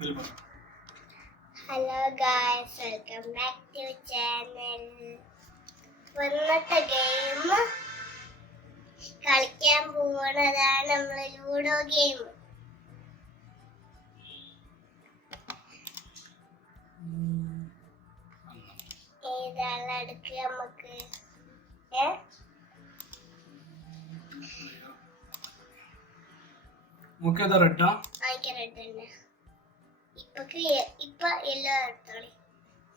Hello guys, welcome back to channel. ഇന്നത്തെ game കളിക്കാൻ പോകുന്നതാണ് നമ്മൾ ലൂഡോ ഗെയിം. ഏതാണ് എടുക്കുക നമുക്ക്? റെഡ് തന്നെ. ഇപ്പൊ യെല്ലോ എടുത്തോളി.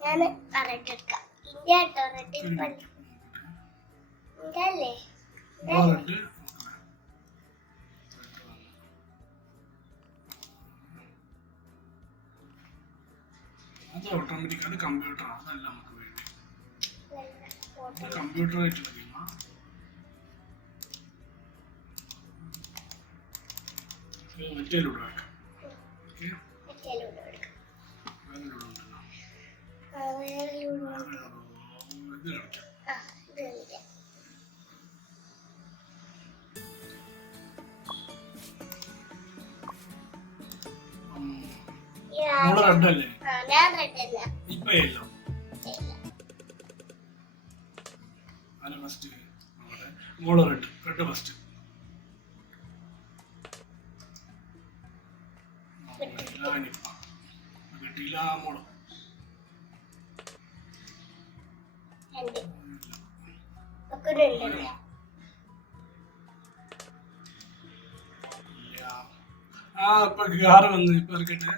ഞാൻ റെഡ് എടുക്കാം. ഇന്ത്യ കേട്ടോ, റെഡ് ഇല്ലേ? അത് ഓട്ടോമാറ്റിക്, അത് കമ്പ്യൂട്ടർ, അതല്ല നമുക്ക് വേണ്ടി. കമ്പ്യൂട്ടർ ആയിട്ടുള്ള ഗെയിമാ. മറ്റേ ലൂഡോ എടുക്കാം. റെഡ് അല്ലേ? ഇപ്പൊ യെല്ലോ. ഫസ്റ്റ് മോള് റെഡ് ഫസ്റ്റ്. കിട്ടിയില്ല മോള്. ഇപ്പൊ ആറ് വന്നു. ഇപ്പൊ ഇറക്കട്ടെ.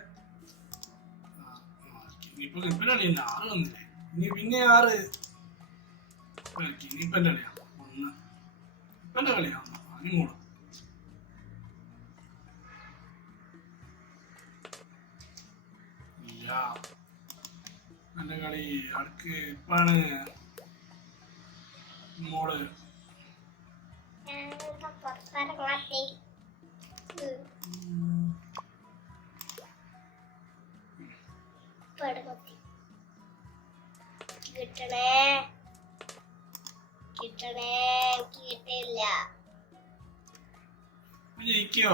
ഇപ്പൊ കളിയല്ല, ആറ് വന്നില്ലേ? ഇനി പിന്നെ ആറ് കളിക്കും. ഇനിയിപ്പൊ എന്റെ കളിയാ ഒന്ന്. ഇപ്പൊ എന്റെ കളിയാ അതിന് മോള്. ഇല്ല, എന്റെ കളി അടുക്ക് ഇപ്പാണ് മോള്. കിട്ടില്ല. ജയിക്കോ?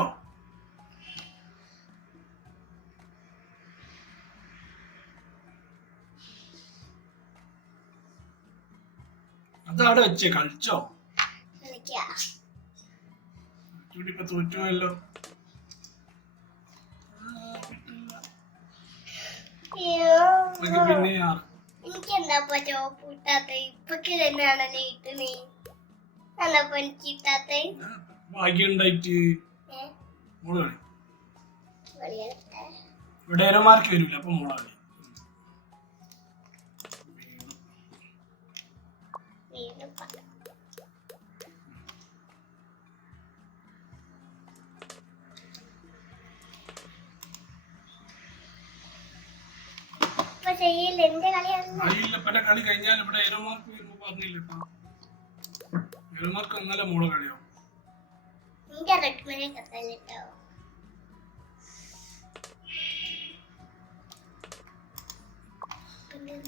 അതവിടെ വെച്ചേ കളിച്ചോ? ഇപ്പൊ തോറ്റുപോയല്ലോ. പിന്നെ എനിക്കെന്താ ചോപ്പ് കിട്ടാത്ത? ഇപ്പൊക്ക് തന്നെയാണല്ലേ കിട്ടണേ. അല്ലപ്പോ എനിക്ക് കിട്ടാത്ത ഭാഗ്യം ഉണ്ടായിട്ട്. ഇവിടെ ഏരോമാർക്ക് വരൂല, അപ്പൊ മോളാണ്. കളി കഴിഞ്ഞാൽ ഇവിടെ ഏരോമാർക്ക് വരുമ്പോ പറഞ്ഞില്ല. ഏരോമാർക്ക് എന്നാലേ മോള് കളിയോ.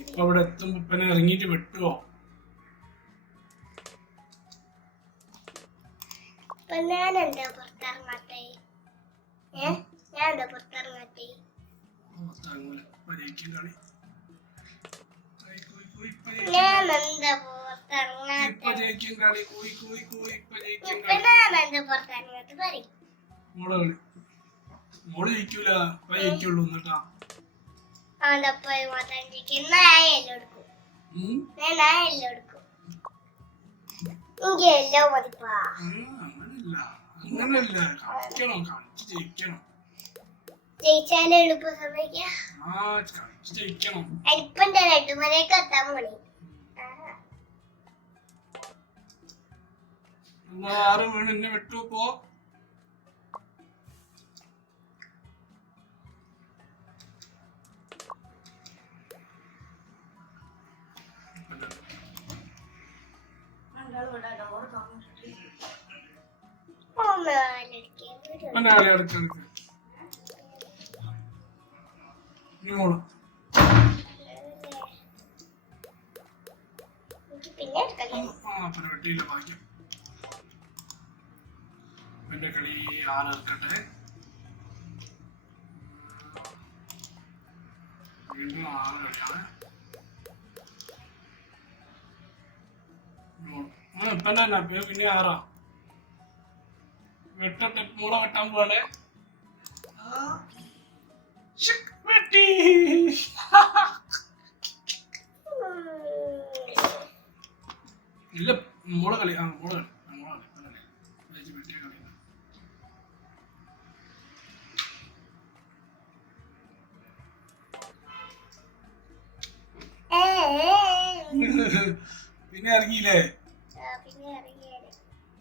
ഇപ്പൊ അവിടെ എത്തുമ്പോ പിന്നെ ഇറങ്ങിട്ട് വെട്ടുവോ? ഞാനെന്താ പുറത്തിറങ്ങാട്ടെ? ഞാനെന്താ പുറത്തിറങ്ങാട്ടെ? ഞാനെന്താ പുറത്തിറങ്ങാട്ടെ? മോള് ജയിക്കൂല, ജയിക്കുള്ളൂ. എന്നിട്ടാ അങ്ങനല്ല, കളിക്കണം, കളിച്ച് ജയിക്കണം. ജയിച്ചാലും എളുപ്പ സമയം ജയിക്കണം. അരിപ്പന്റെ രണ്ടുമലയൊക്കെ എത്താൻ മതി. ആറ് വീണ് എന്നെ വെട്ടുപ്പോ. ഭാഗ്യം. എന്റെ കളി ആരെടുക്കട്ടെ? വീണ്ടും 6 കളിയാണ്. ഇപ്പം തന്നെ പിന്നെ 6. വെട്ടട്ടെ, മൂള വെട്ടാൻ പോവാണേ. വെട്ടി. ഇല്ല, മൂള കളി. മൂള കളി. വെട്ടിയ കളി. പിന്നെ ഇറങ്ങിയില്ലേ?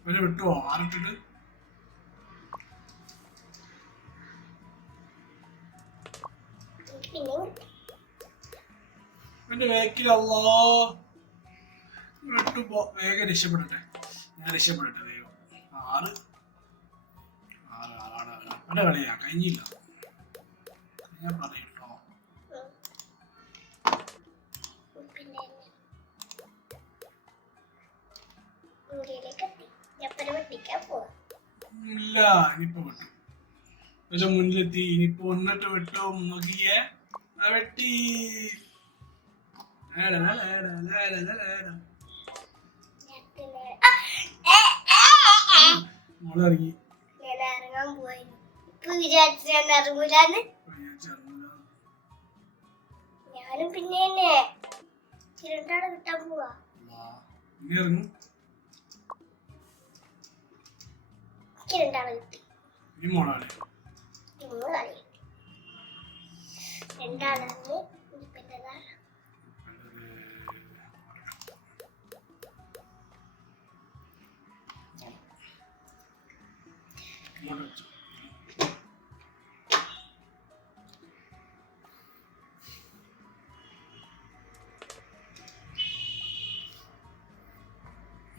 പിന്നെ വിട്ടുവോ? 6 ഇട്ടിട്ട് പിന്നെ വേക്കിലല്ലോ വിട്ടുപോ. വേഗം രക്ഷപ്പെടട്ടെ, ഞാൻ രക്ഷപ്പെടട്ടെ. ദൈവം 6 അപ്പൻ്റെ കളിയാ കഴിഞ്ഞില്ല. ഞാൻ പറയട്ടോ. ഇല്ല, ഇനിയിപ്പോ വെട്ടും. പക്ഷെ മുന്നിലെത്തി. ഇനിയിപ്പോ ഒന്നിട്ട് വെട്ടോ നോക്കിയേ. വെട്ടി. മോളിറങ്ങി. ഞാനും പിന്നെ ചിരണ്ടാട് കിട്ടാൻ പോവാ. ഇനി ഇറങ്ങും. ചിരണ്ടാട് കിട്ടി. ഇനി മോളാണ്. കളി രണ്ടാളിറങ്ങി.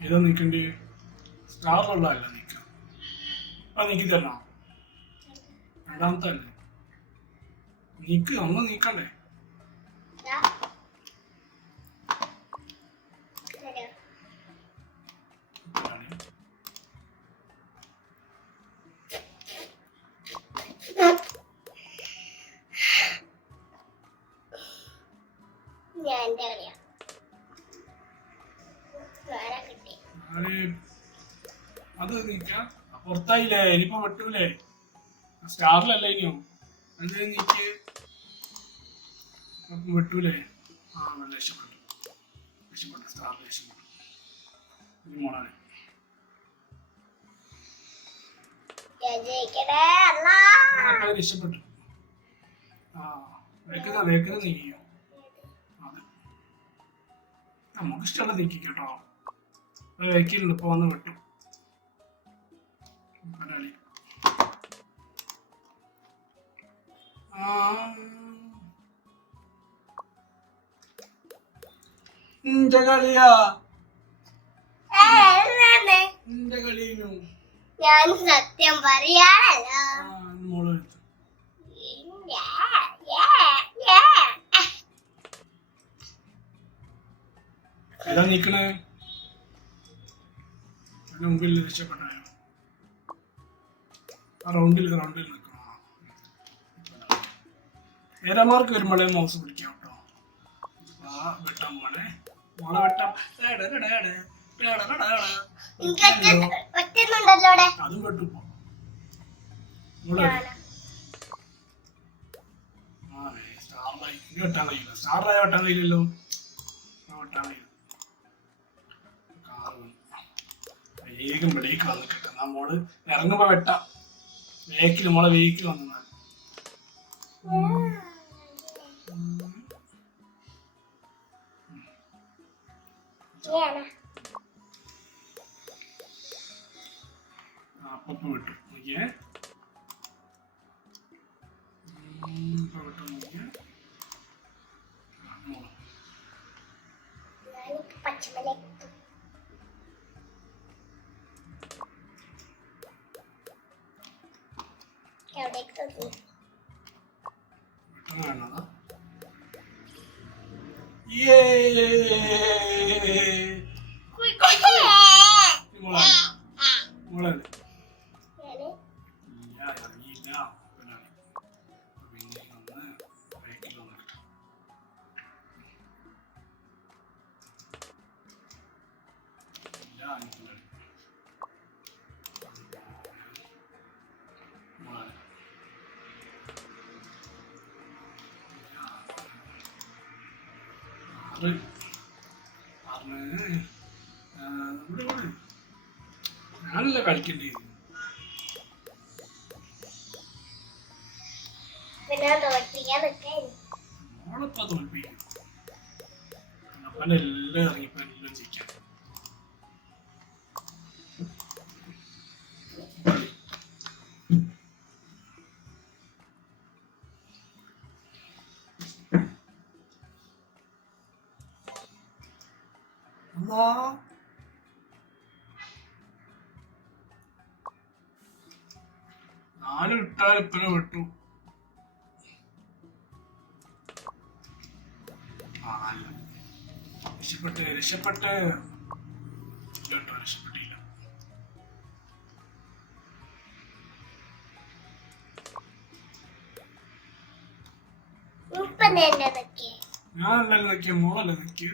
ഏതാ നീക്കണ്ടേ? സ്റ്റാറിലുള്ളതല്ല നീക്കാം. അപ്പൊ നീക്കി തരണോ? രണ്ടാമത്തെ അല്ലേ നീക്ക്. ഒന്ന് നീക്കണ്ടേ? അത് നീക്കാം. പുറത്തായില്ലേ? ഇനിയിപ്പോ വെട്ടൂലേ? സ്റ്റാറിലല്ല ഇനിയോ? അത് നീക്ക്. വെട്ടൂലേ? രക്ഷപ്പെട്ടു. സ്റ്റാറിൽ രക്ഷപ്പെട്ടു. ഇനി മോളാണ്. രക്ഷപ്പെട്ടു. വേക്കുന്ന നീക്കിയോ? അതെ, നമുക്ക് ഇഷ്ടമുള്ള നീക്കി കേട്ടോ. വേക്കിലുണ്ട്. ഇപ്പൊ വന്ന് വെട്ടും. കളിയാ ഞാൻ സത്യം പറയാനല്ലോ. മോള് ഏതാ നീക്കണേ? മുമ്പിൽ രക്ഷപ്പെട്ടോ? റൗണ്ടിൽ നിൽക്കണം. ഏരമാർക്ക് വരുമ്പോഴേ മൗസ് പിടിക്കാം കേട്ടോ. വെട്ടാൻ പോണേ. മോളെ വെട്ടാം. അതും വെട്ടു. സ്റ്റാറായി. ഇനി വെട്ടാൻ കഴിയില്ല. സ്റ്റാറായ വെട്ടാൻ കഴിയില്ലല്ലോ. വെട്ടാൻ കഴിയില്ല. വേഗം വെളിയേക്ക് വന്നിട്ട് നമ്മള് ഇറങ്ങുമ്പോ വെട്ടാം. വേക്കിൽ നമ്മളെ വേക്കിൽ വന്നാൽ അപ്പൊ വിട്ടു. നോക്കിയേ, വിട്ടു. നോക്കിയേ, കാണാതാ. മോളെ ഇറങ്ങിയില്ല. പിന്നെ വന്ന് വേക്കിൽ വന്നിട്ട് ഞാനല്ല കളിക്കേണ്ടി പിന്നെ തോൽപ്പിക്കാൻ നിൽക്കാൻ മോളെപ്പാ തോൽപ്പിക്കും അപ്പൻ്റെ എല്ലാം ഇറങ്ങിപ്പോ എല്ലാം ജയിക്കാം അല്ലാ നാല് വിട്ടാൽ ഇപ്പനെ വിട്ടു രക്ഷപ്പെട്ട് കേട്ടോ രക്ഷപ്പെട്ടില്ല ഞാനല്ല നിക്കിയ മോളല്ല നിക്കിയ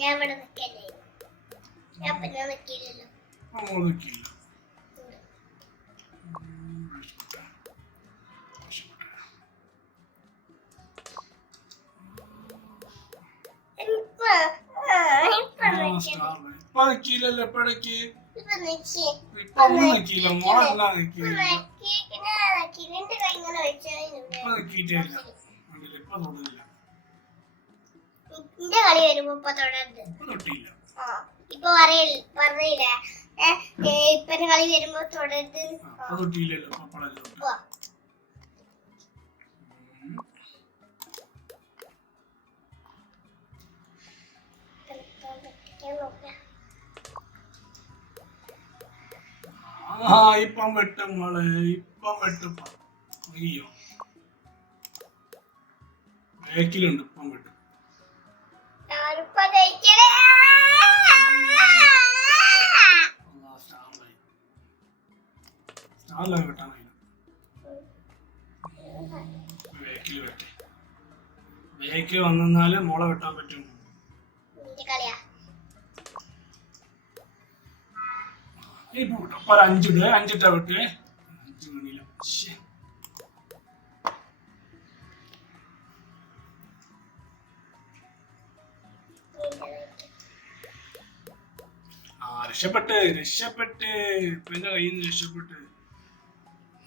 ഞാൻ ഇവിടെ നിൽക്കല്ലേ ഞാൻ പിന്നെ നിൽക്കില്ലല്ലോ മോള് നിക്കില്ല ഇപ്പൊ നിക്കില്ലല്ലോ എപ്പോഴേക്ക് ഇപ്പൊ ഒന്നും നിക്കില്ല മോളല്ല നിക്കില്ല ഇപ്പൊ നിക്കിയിട്ടില്ല ഇപ്പൊ തൊടില്ല എന്റെ കളി വരുമ്പോ ഇപ്പൊ തുടരുത് ഇപ്പൊ തൊട്ടില്ല ഇപ്പൊ പറഞ്ഞില്ലേ ഇപ്പന്റെ കളി വരുമ്പോ തുടരുത് അപ്പൊ തൊട്ടില്ലല്ലോ അപ്പഴല്ലേ തൊട്ട് ആ ഇപ്പം വെട്ടും മോളെ ഇപ്പം വെട്ടും അയ്യോ ബാക്കിലുണ്ട് ഇപ്പം വെട്ടും സ്റ്റാറിലായി വെട്ടാനായില്ല ബാക്കിൽ വെട്ടെ ബാക്കിൽ വന്നാല് മോളെ വെട്ടാൻ പറ്റും ഇപ്പൊ വിട്ടോ അപ്പൊ ഒരു അഞ്ചിട്ടാ വിട്ടേ 5 വീണില്ല രക്ഷപ്പെട്ട് പിന്നെ കയ്യിൽ നിന്ന് രക്ഷപ്പെട്ട്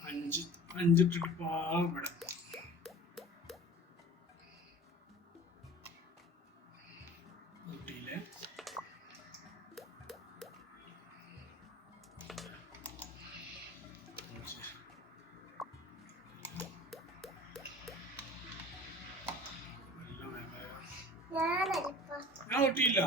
5 ഇട്ടിട്ട് ഇവിടെ കിട്ടിയില്ലേ ഞാൻ കിട്ടിയില്ല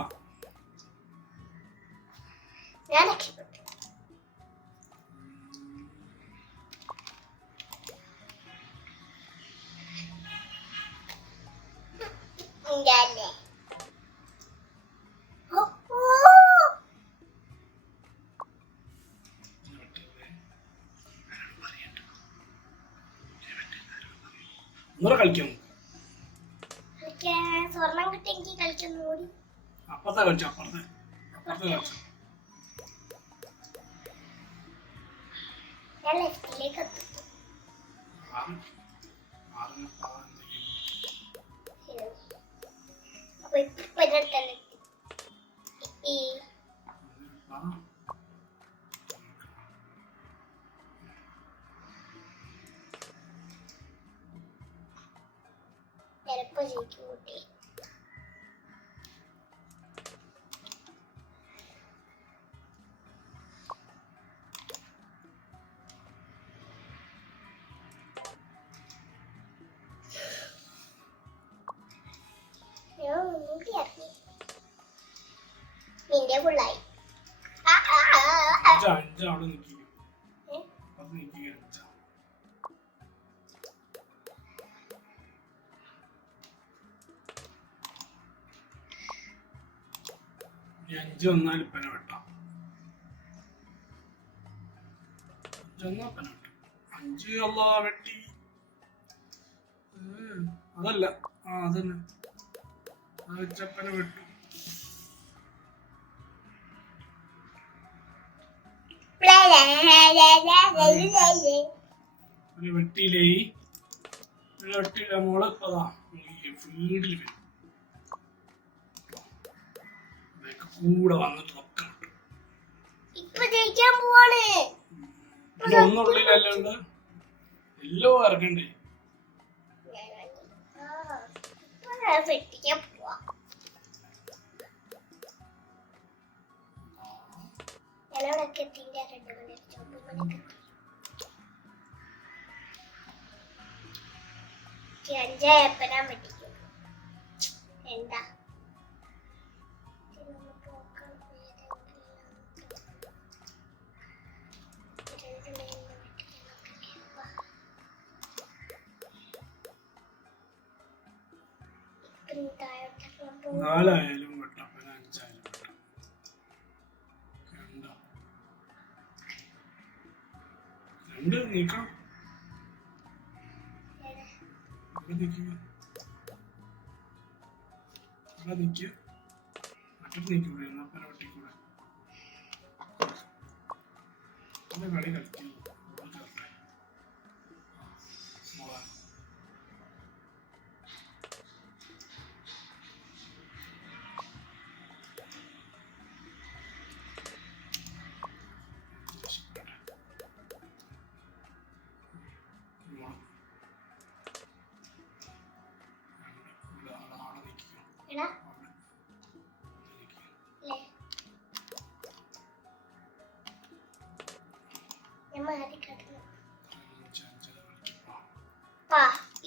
ഒന്നുകൂടെ കളിക്കാം സ്വർണം കിട്ടിയെങ്കിൽ കളിക്കുന്നു കൂടി അപ്പുറത്തെ കളിച്ചു അപ്പുറത്തെ കളിച്ചു ഞാൻ ലെഫ്റ്റിലേക്ക് എത്തും അപ്പൊ ഇപ്പൊ തന്നെ ചിലപ്പോ ജയിക്കും കൂട്ടി നിന്റെ ഫുള്ളായി അവിടെ നിൽക്കുക അഞ്ച് വന്നാൽ ഇപ്പനെ വെട്ടാം 5 വന്നാൽ പന വെട്ടും 5 അല്ല വെട്ടി അതല്ല അതന്നെ വെച്ചപ്പന വെട്ടു വെട്ടിയില്ല മോള് ഇപ്പതാ ഫീൽഡിൽ വരും കൂടെ വന്നിട്ട് ഒക്കെ വിട്ടു. ഇപ്പൊ ജയിക്കാൻ പോവാണ്. പിന്നെ ഒന്നുള്ളിലല്ലേ ഉള്ള എല്ലോ ഇറക്കണ്ടേ. വെട്ടിക്കാൻ പോവാ. ഞാനവിടൊക്കെ എത്തിൻ്റെ 2 മണി അഞ്ചായപ്പനാൻ പറ്റിക്കും. എന്താ നാലായാലും വെട്ടാം, പിന്നെ 5 ആയാലും വെട്ടാം. രണ്ടോ 2 നീക്കണം. ഇവിടെ നിൽക്കുക, ഇവിടെ നിൽക്കുക, മറ്റൊരു നീക്കൂടെ എന്നപ്പന വെട്ടിക്കൂടെ. കളി കളിക്കുന്നു.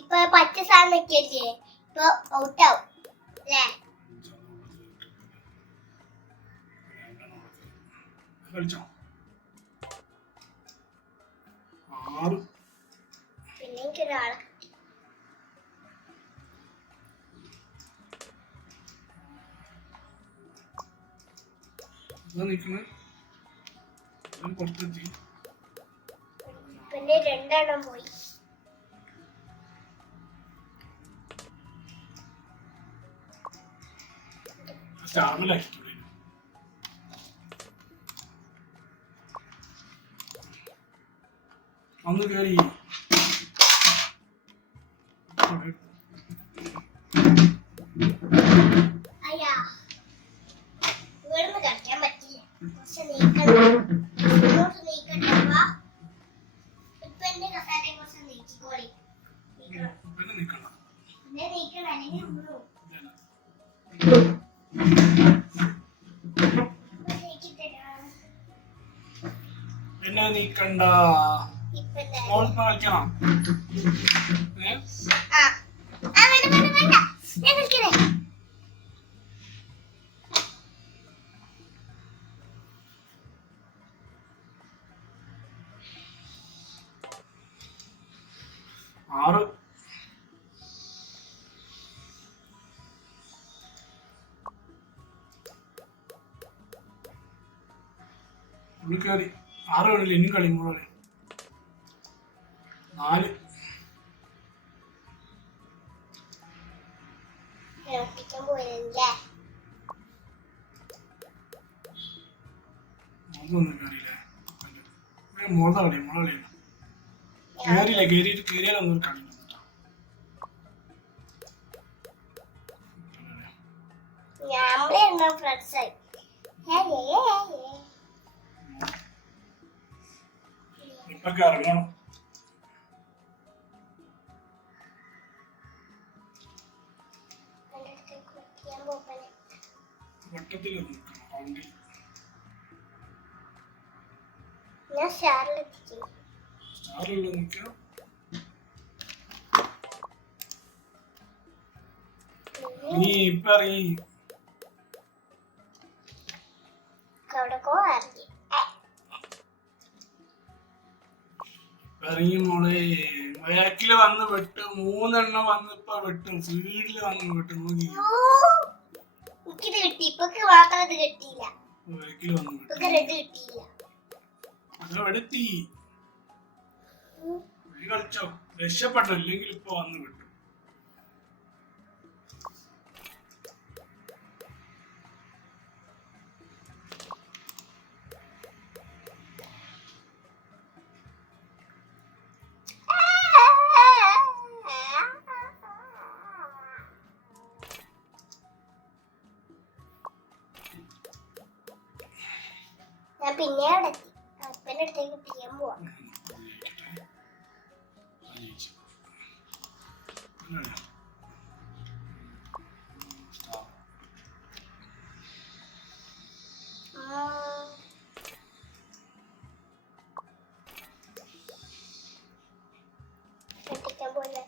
ഇപ്പൊ പച്ച സാധനം നിക്കല്ലേ, ഇപ്പൊ ഔട്ടാവും അല്ലേ? പിന്നെ എനിക്കൊരാളെ പുറത്തെത്തി. പിന്നെ 2 എണ്ണം പോയി. ഒന്ന് കേറി അയ്യാ, ഇവിടുന്ന് കളിക്കാൻ പറ്റില്ല. കുറച്ച് നീക്കണ്ടപ്പാ. ഇപ്പൊ എന്റെ കസാരയെ കുറച്ച് നീക്കിക്കോളി. പിന്നെ നീക്കണം, അല്ലെങ്കിൽ ഉള്ളൂ. പിന്നെ നീക്കണ്ട, കളിക്കണം. ആറ് കയറി. 6 കളില്ല, ഇനിയും കളി 3 കളി. 4 ഒന്നും കയറിയില്ലേ? മോളെ കളി കയറിയില്ല. കയറിയാലൊന്നും കളി ഇപ്പൊക്കെ ഇറങ്ങണം. വട്ടത്തിൽ നിൽക്കണം. റൗണ്ടിൽ സ്റ്റാറുള്ള നിൽക്കണം. നീ ഇപ്പൊ ഇറങ്ങി ഇറങ്ങി മോളെ. ബാക്കില് വന്ന് വെട്ട്. 3 എണ്ണം വന്ന് ഇപ്പൊ വെട്ടും. സ്പീഡില് വന്ന് വെട്ടും. നോക്കി കിട്ടി. ഇപ്പൊ മാത്രം ഇത് കിട്ടിയില്ല. ബാക്കില് വന്ന് കിട്ടിയില്ല. അതെത്തി കളിച്ചോ, രക്ഷപ്പെട്ടോ. ഇല്ലെങ്കിൽ ഇപ്പൊ വന്ന് വെട്ടും. ഞാൻ പിന്നെ അവിടെ എത്തി ഹസ്ബൻഡ് അടുത്തേക്ക് ചെയ്യാൻ പോവാ. എത്തിക്കാൻ പോലെ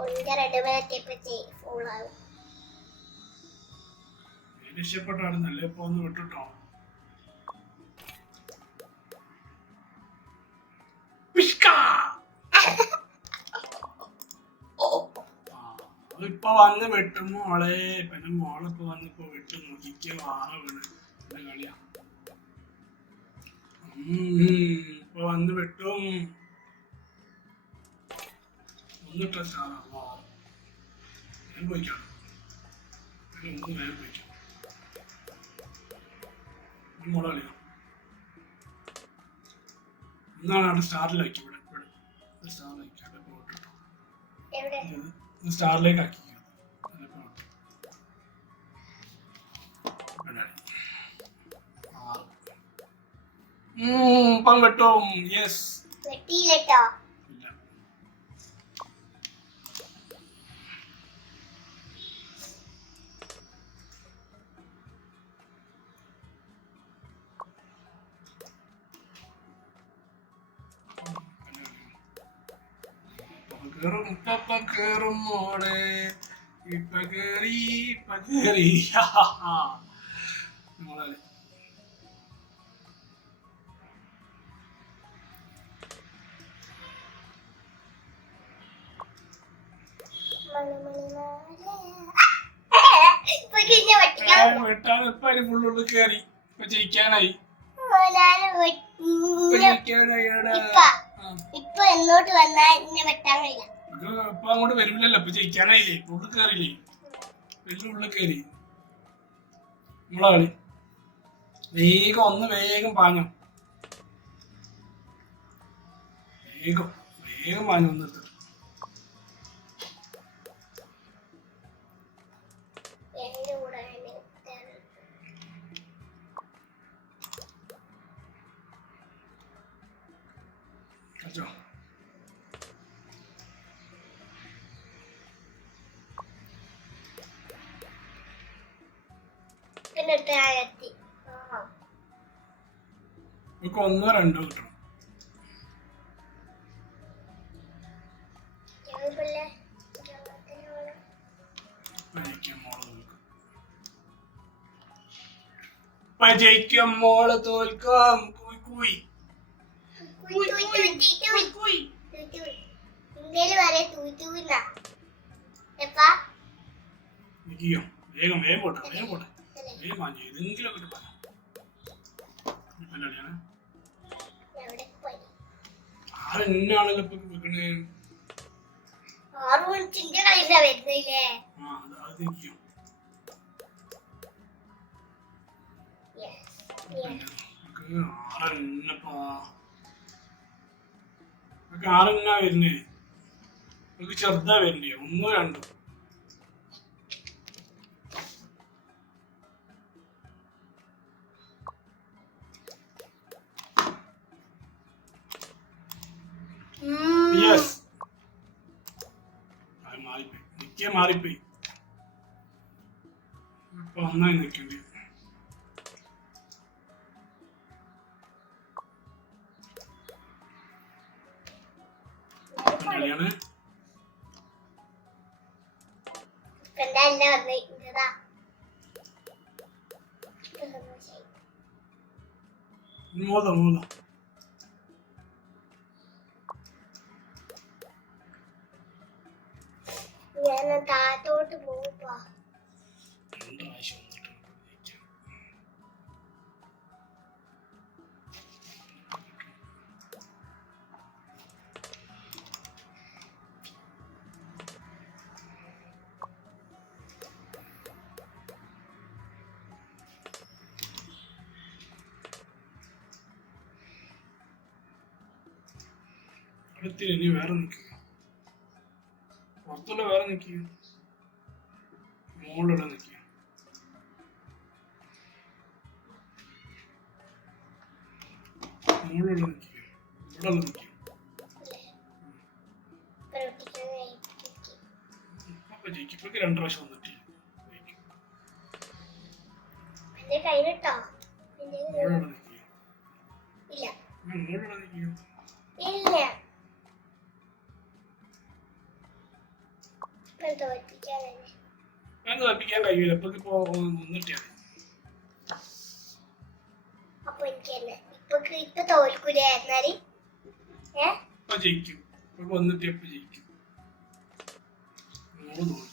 ഒന്നിന്റെ റെഡിമെയ്ഡ് ഫുള്ളാകും. രക്ഷപ്പെട്ടാണ് നല്ല ഇപ്പൊ ഒന്ന് വിട്ടിട്ടോ. ഇപ്പൊ വന്ന് വെട്ടും മോളെ പിന്നെ മോളിപ്പോ വന്നിപ്പോ വെട്ടും നോക്കിക്ക വാറ വീണ് എന്റെ കളിയാ. ഇപ്പൊ വന്ന് വെട്ടും ഒന്നിട്ട ചാറാ വാറ ഞാൻ പോയിക്കാണ് ഒന്ന് വേഗം പോയിക്കാം മോളെ കളിയാ. എന്നാണ് അവിടെ സ്റ്റാറിലാക്കി ഇവിടെ സ്റ്റാറിലാക്കി അവിടെ പോയിട്ടോ സ്റ്റാറിലേക്ക് ആക്കി പങ്കെട്ടും. യെസ് വെട്ടിയില്ലട്ടോ. കേറും മോളെ ഇപ്പ കേറി മോളെ വെട്ടാൻ ഇപ്പൊ അതിന് ഫുള്ളുള്ളിൽ കേറി ഇപ്പൊ ജയിക്കാനായി. ഇപ്പൊ എന്നോട്ട് വന്നാ എന്നെ വെട്ടാൻ കഴിയില്ല. ഇപ്പൊ അങ്ങോട്ട് വരില്ലല്ലോ ഇപ്പൊ ജയിക്കാനായില്ലേ. ഉള്ളിൽ കേറില്ലേ ഉള്ളിൽ കേറി നമ്മളെ കളി വേഗം പാഞ്ഞോ വേഗം പാഞ്ഞു വന്നിട്ട് കളിച്ചോ. നമുക്ക് 1 2 കിട്ടണം. ജയിക്കും മോള് തോൽക്കാം. വേഗം പോട്ടെ ഏതെങ്കിലും ആരെന്നാണല്ലോ ഇപ്പൊ വെക്കണേ. ആരെന്നാ വരുന്നേ ചെറുതാ വരുന്നേ 1 2 യെസ് മാറിപ്പോയി ഇപ്പൊ ഒന്നായി നിൽക്കേണ്ടി. കളിയാണ് മൂതോ ഞാൻ താഴത്തോട്ട് പോവാ. ഇനി വേറെ നിൽക്കുക പുറത്തുള്ള വേറെ നിൽക്കുക മോളിവിടെ നിൽക്കുക. മോളിവിടെ നിൽക്കുക. ഇവിടെ നിൽക്കുക. അപ്പൊ ജയിക്കും. ഇപ്പൊ 2 പ്രാവശ്യം വന്നിട്ട് കയ്യിലിട്ടോ മോളിവിടെ നിൽക്കുക. ഇല്ല മോളിവിടെ നിൽക്കുക. ഇല്ല തോൽപ്പിക്കാനല്ലേ ഞാൻ തോൽപ്പിക്കാൻ കഴിയില്ല. ഇപ്പൊ വന്നിട്ടാ അപ്പൊ എനിക്ക് തന്നെ ഇപ്പൊ തോൽക്കൂലേ എന്നാല് ഇപ്പൊ ജയിക്കും. ഇപ്പൊ വന്നിട്ട് എപ്പോ ജയിക്കും. മോള് തോൽക്കും.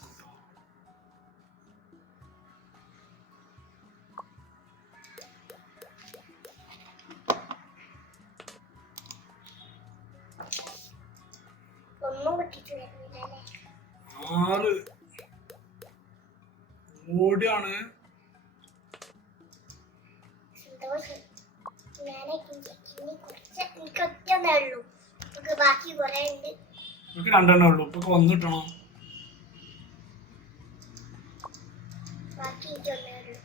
ഒന്നും കിട്ടിട്ട് വരുന്നില്ലല്ലേ 6 ഓടിയാണ്. സന്തോഷം ഞാനൊക്കെ ഇനി കുറച്ച് എനിക്ക് ഒറ്റന്നേ ഉള്ളൂ നമുക്ക് ബാക്കി കുറെ ഉണ്ട്. ഇപ്പൊ 2 ഉള്ളൂ. ഇപ്പൊ വന്നിട്ടണോ ബാക്കി എനിക്ക് ഒന്നേ ഉള്ളൂ.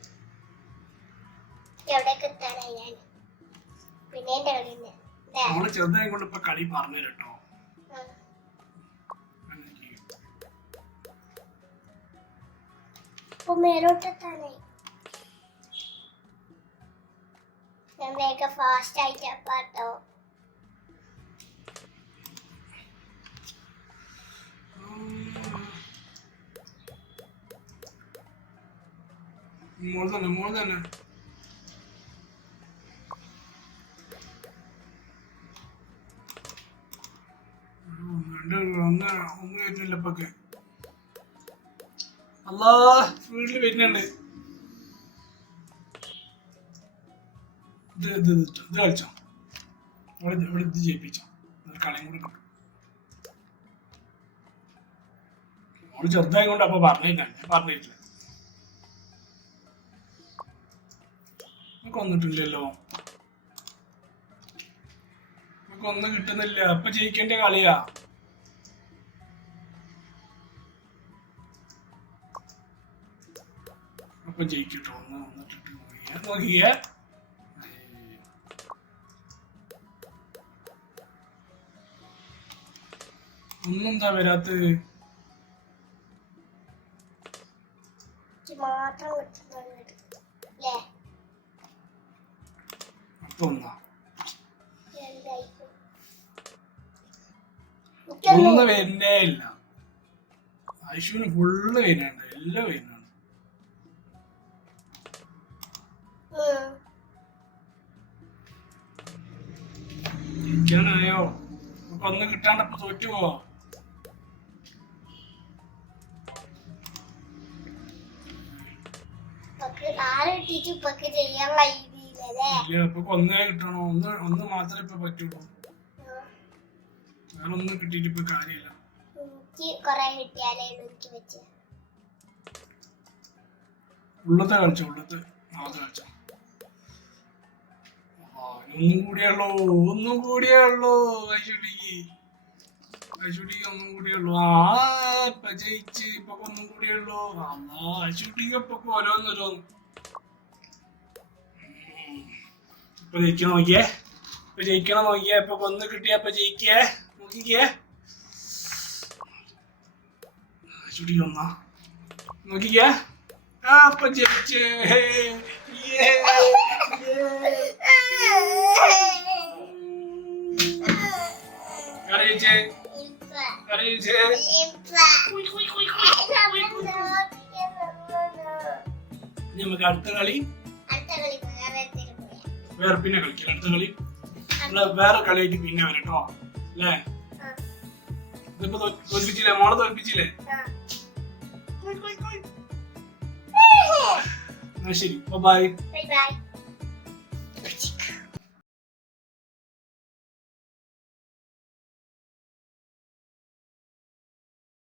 എവിടേക്ക് എത്താനായി ഞാൻ പിന്നെ എന്റെ കളി നമ്മള് ചെറുതായി കൊണ്ട് ഇപ്പൊ കളി പറഞ്ഞു കേട്ടോ. ഇപ്പൊ മേലോട്ടെത്താനായി. ഞാൻ വേഗം ഫാസ്റ്റ് ആയിട്ട് പാട്ടോ. മോൾ തന്നെ ഒന്ന് വരുന്നില്ല ഇപ്പൊക്കെ. അല്ലാ വീട്ടില് വരുന്നുണ്ട്. ഇത് കളിച്ചോ. ഇവിടെ ഇത് ജയിപ്പിച്ചോ. കളിയും കൂടി കിട്ടും. മോള് ചെറുതായി കൊണ്ട് അപ്പൊ പറഞ്ഞില്ല. ഞാൻ പറഞ്ഞിട്ടില്ല. നമുക്ക് വന്നിട്ടില്ലല്ലോ. നമുക്ക് ഒന്നും കിട്ടുന്നില്ല. അപ്പൊ ജയിക്കേണ്ട കളിയാ. അപ്പൊ ജയിക്കട്ടോ. ഒന്ന് വന്നിട്ടിട്ട് നോക്കിയേ. ഒന്നെന്താ വരാത്തത്? മാത്രം കിട്ടുന്നുണ്ട്. അപ്പൊ ഒന്ന് വരുന്നേ ഇല്ല. ഐശുവിന് ഫുള്ള് വരുന്നുണ്ട്. എല്ലാം വരുന്നുണ്ട്. ജയിക്കാനായോ? നമുക്ക് ഒന്ന് കിട്ടാണ്ടപ്പോ തോറ്റു പോവാ. ഒന്നേ കിട്ടണോ? ഒന്ന് മാത്രമേ ഇപ്പൊ പറ്റുള്ളൂ. വേറെ ഒന്നും കിട്ടിയിട്ട് ഇപ്പൊ കാര്യമില്ല. ഉള്ളത്തെ കളിച്ചോ. ഉള്ളത്തെ മാത്രം കളിച്ചോ. ഒന്നും കൂടിയേ ഉള്ളൂ. ഐശുട്ടിക്ക് ഒന്നും കൂടിയേ ഉള്ളൂ. ഇപ്പൊ ജയിച്ച്. ഇപ്പൊ ഒന്നും കൂടിയേ ഉള്ളൂ. ഐശുട്ടിക്ക് ഇപ്പൊ ഓരോന്നോരോന്ന് ഇപ്പൊ ജയിക്കണം നോക്കിയേ. ഇപ്പൊ ജയിക്കണം നോക്കിയേ. ഇപ്പൊ ഒന്ന് കിട്ടിയ ഇപ്പൊ ജയിക്കേ. നോക്കിക്കേ. ഐശുട്ടിക്ക് ഒന്നാ നോക്കിക്കേ. ഇപ്പൊ ജയിച്ചേ. നമുക്ക് അടുത്ത കളി വേറെ പിന്നെ കളിക്കാം. അടുത്ത കളി വേറെ കളിയായിട്ട് പിന്നെ വരട്ടോ അല്ലേ? ഇതിപ്പോ തോൽപ്പിച്ചില്ലേ? മോളെ തോൽപ്പിച്ചില്ലേ? ശരി. ബൈ.